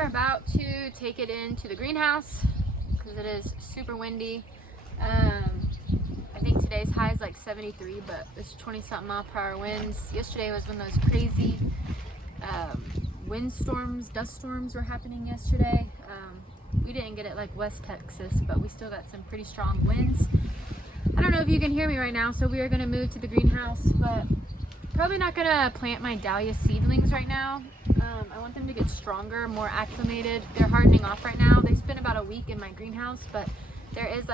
are about to take it into the greenhouse because it is super windy. I think today's high is like 73, but it's 20-something mile-per-hour winds. Yesterday was when those crazy windstorms, dust storms were happening yesterday. We didn't get it like West Texas, but we still got some pretty strong winds. I don't know if you can hear me right now, so we are going to move to the greenhouse, but probably not going to plant my dahlia seedlings right now. I want them to get stronger, more acclimated. They're hardening off right now. They spent about a week in my greenhouse, but there is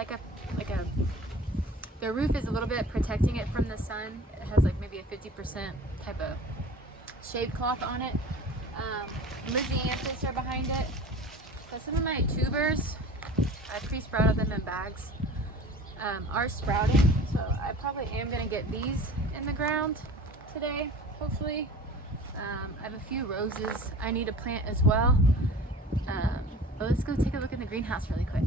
the roof is a little bit protecting it from the sun. It has like maybe a 50% type of shade cloth on it. Lizzianthus are behind it. So some of my tubers, I pre-sprouted them in bags, are sprouting. So I probably am going to get these in the ground today, hopefully. I have a few roses I need to plant as well. But let's go take a look in the greenhouse really quick.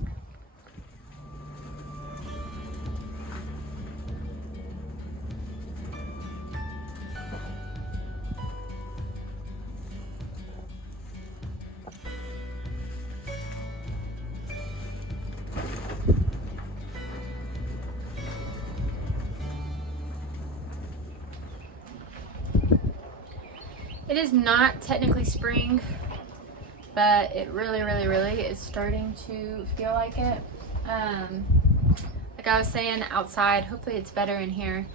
It is not technically spring, but it really is starting to feel like it. Like I was saying, outside, hopefully it's better in here.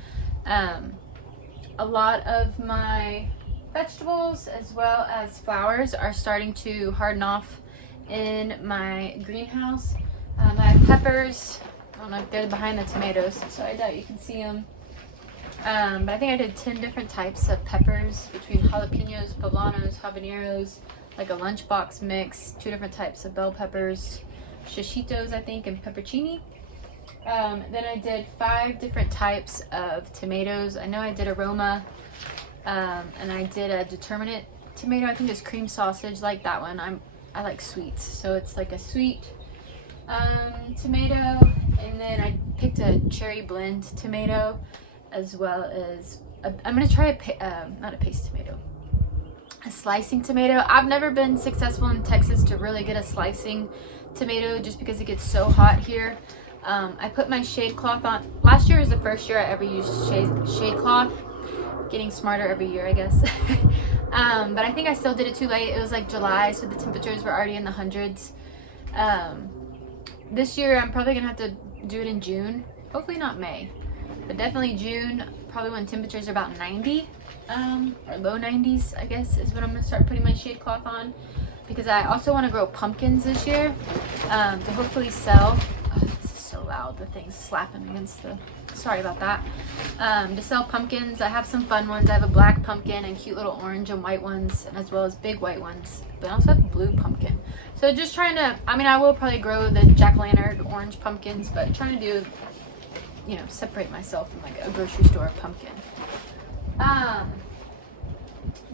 A lot of my vegetables as well as flowers are starting to harden off in my greenhouse. I have peppers. I don't know if they're behind the tomatoes, so I doubt you can see them. But I think I did 10 different types of peppers between jalapenos, poblanos, habaneros, like a lunchbox mix, 2 different types of bell peppers, shishitos, I think, and peppercini. Then I did 5 different types of tomatoes. I know I did aroma, and I did a determinate tomato. I think it's cream sausage, like that one. I like sweets, so it's like a sweet tomato. And then I picked a cherry blend tomato, as well as I'm gonna try not a paste tomato, a slicing tomato. I've never been successful in Texas to really get a slicing tomato just because it gets so hot here. I put my shade cloth on. Last year was the first year I ever used shade cloth. Getting smarter every year, I guess. But I think I still did it too late. It was like July, so the temperatures were already in the hundreds. This year I'm probably gonna have to do it in June, hopefully not May. But definitely June, probably when temperatures are about 90, or low 90s, I guess, is when I'm gonna start putting my shade cloth on. Because I also want to grow pumpkins this year, to hopefully sell. Oh, this is so loud, the thing's slapping against the, sorry about that. To sell pumpkins. I have some fun ones. I have a black pumpkin and cute little orange and white ones, as well as big white ones. But I also have a blue pumpkin. So just trying to, I mean, I will probably grow the jack-o'-lantern orange pumpkins, but trying to do, you know, separate myself from like a grocery store pumpkin.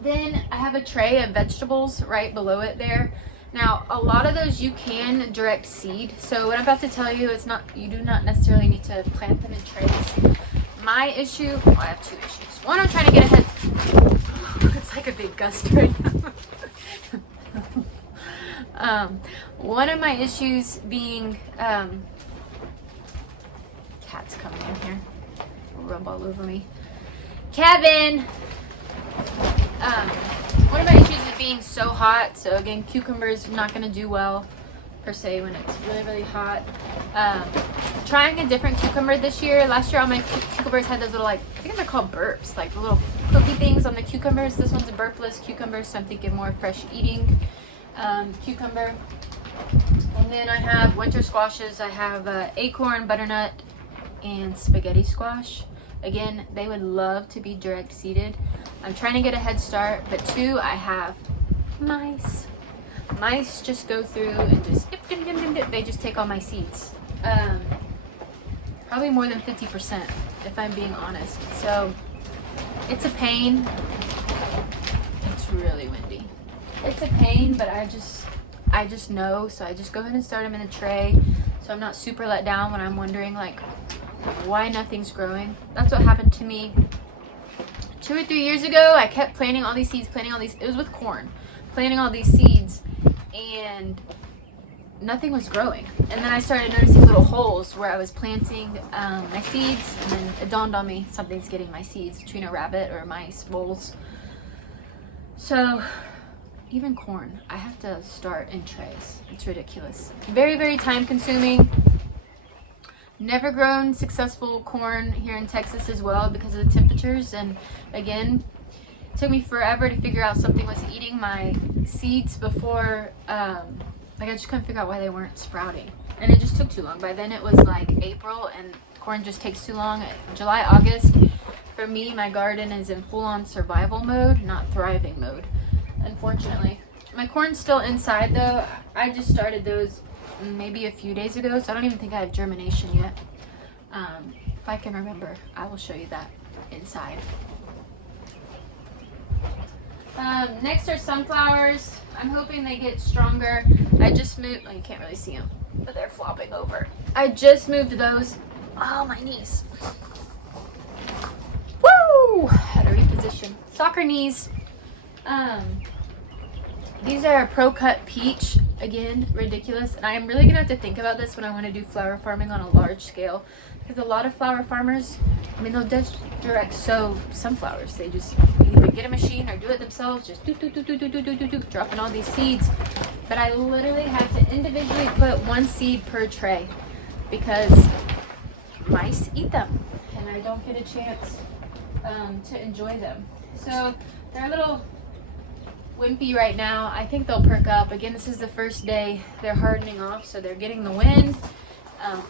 Then I have a tray of vegetables right below it there. Now, a lot of those you can direct seed. So what I'm about to tell you, it's not, you do not necessarily need to plant them in trays. My issue, well, I have 2 issues. One, I'm trying to get ahead. It's like a big gust right now. One of my issues being, cat's coming in here, rub all over me. Kevin! One of my issues is being so hot. So again, cucumbers not going to do well per se when it's really hot. Trying a different cucumber this year. Last year all my cucumbers had those little, like, I think they're called burps, like the little cookie things on the cucumbers. This one's a burpless cucumber, so I'm thinking more fresh eating cucumber. And then I have winter squashes. I have acorn, butternut, and spaghetti squash. Again, they would love to be direct seeded. I'm trying to get a head start, but 2, I have mice. Mice just go through and just dip, they just take all my seeds. Probably more than 50%, if I'm being honest. So it's a pain. It's really windy. It's a pain, but I just know, so I just go ahead and start them in a tray, so I'm not super let down when I'm wondering like why nothing's growing. That's what happened to me 2 or 3 years ago. I kept planting all these seeds, it was with corn, planting all these seeds, and nothing was growing. And then I started noticing little holes where I was planting my seeds, and then it dawned on me something's getting my seeds between a rabbit or mice, voles. So even corn, I have to start in trays. It's ridiculous. Very, very time consuming. Never grown successful corn here in Texas as well because of the temperatures, and again, it took me forever to figure out something was eating my seeds before like I just couldn't figure out why they weren't sprouting, and it just took too long. By then it was like April, and corn just takes too long. July, August, for me, my garden is in full-on survival mode, not thriving mode, unfortunately. My corn's still inside though. I just started those maybe a few days ago, so I don't even think I have germination yet. If I can remember, I will show you that inside. Next are sunflowers. I'm hoping they get stronger. I just moved, oh, you can't really see them, but they're flopping over. I just moved those. Oh, my knees. Woo! Had to reposition. Soccer knees. These are a Pro Cut Peach. Again, ridiculous. And I am really gonna have to think about this when I want to do flower farming on a large scale. Because a lot of flower farmers, I mean, they'll just direct sow sunflowers. They just either get a machine or do it themselves, just dropping all these seeds. But I literally have to individually put one seed per tray because mice eat them and I don't get a chance to enjoy them. So they're a little wimpy right now. I think they'll perk up. Again, this is the first day they're hardening off, so they're getting the wind.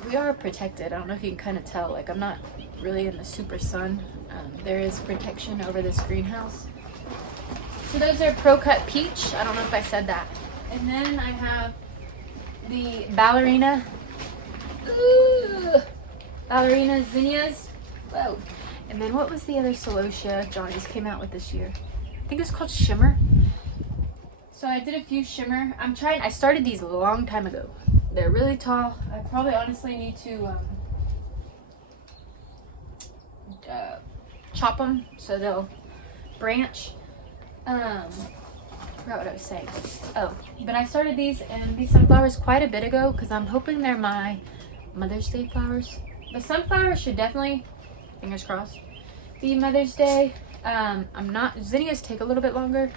We are protected. I don't know if you can kind of tell, like I'm not really in the super sun. There is protection over this greenhouse. So those are Pro Cut Peach. I don't know if I said that. And then I have the ballerina. Ooh, ballerina zinnias. Whoa. And then what was the other celosia John just came out with this year? I think it's called Shimmer. So I did a few shimmer. I started these a long time ago. They're really tall. I probably honestly need to chop them so they'll branch. I forgot what I was saying. Oh, but I started these and these sunflowers quite a bit ago because I'm hoping they're my Mother's Day flowers. The sunflowers should definitely, fingers crossed, be Mother's Day. Zinnias take a little bit longer.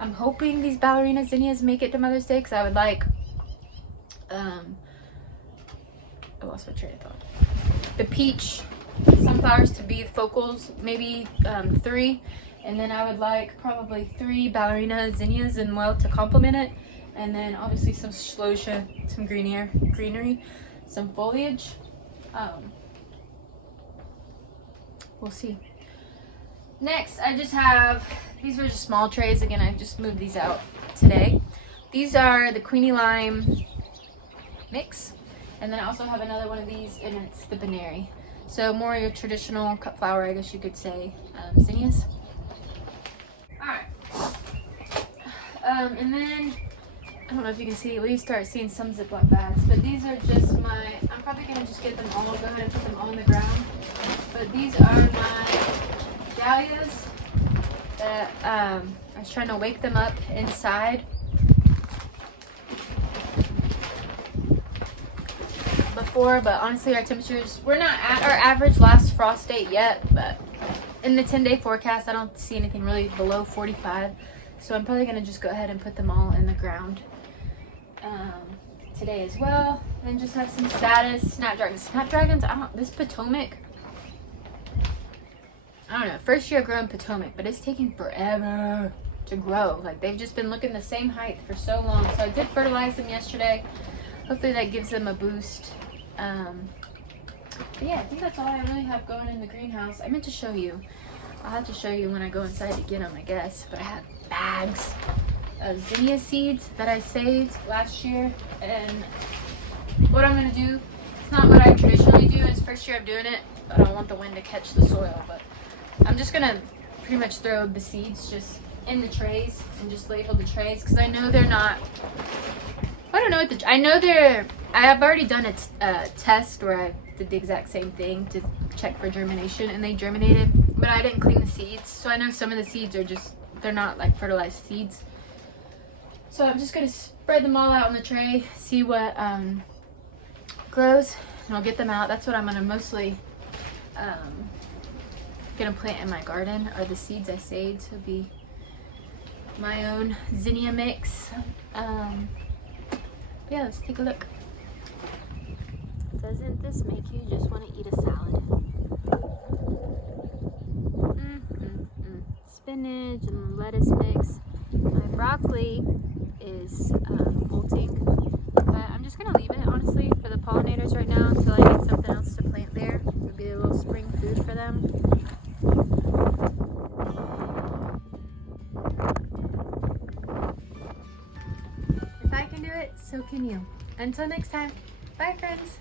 I'm hoping these ballerina zinnias make it to Mother's Day because I would like, I lost my train of thought. The peach sunflowers to be focals, maybe 3. And then I would like probably 3 ballerina zinnias and well to complement it. And then obviously some celosia, some greenery, some foliage. We'll see. Next, I just have, these were just small trays. Again, I just moved these out today. These are the Queenie Lime mix. And then I also have another one of these, and it's the Binary. So more your traditional cut flower, I guess you could say, zinnias. Alright. And then, I don't know if you can see, we start seeing some Ziploc bags, but these are just my, I'm probably going to just get them all, go ahead and put them all on the ground. But these are my dahlias that I was trying to wake them up inside before, but honestly our temperatures, we're not at our average last frost date yet, but in the 10-day forecast I don't see anything really below 45, so I'm probably going to just go ahead and put them all in the ground today as well. And then just have some status snapdragons. This Potomac, I don't know, first year growing Potomac, but it's taking forever to grow. Like they've just been looking the same height for so long. So I did fertilize them yesterday. Hopefully that gives them a boost. But yeah, I think that's all I really have going in the greenhouse. I meant to show you. I'll have to show you when I go inside to get them, I guess. But I have bags of Zinnia Seeds that I saved last year. And what I'm going to do, it's not what I traditionally do. It's first year I'm doing it. I don't want the wind to catch the soil, but I'm just going to pretty much throw the seeds just in the trays and just label the trays because I know they're not, I don't know what the, I know they're, I have already done a test where I did the exact same thing to check for germination and they germinated, but I didn't clean the seeds. So I know some of the seeds are just, they're not like fertilized seeds. So I'm just gonna spread them all out on the tray, see what grows, and I'll get them out. That's what I'm gonna mostly gonna plant in my garden, are the seeds I saved. So it'll be my own zinnia mix. Yeah, let's take a look. Doesn't this make you just want to eat a salad? Spinach and lettuce mix. My broccoli is bolting, but I'm just gonna leave it honestly for the pollinators right now until I get something else to plant there. It'll be a little spring food for them. If I can do it, so can you. Until next time, bye friends.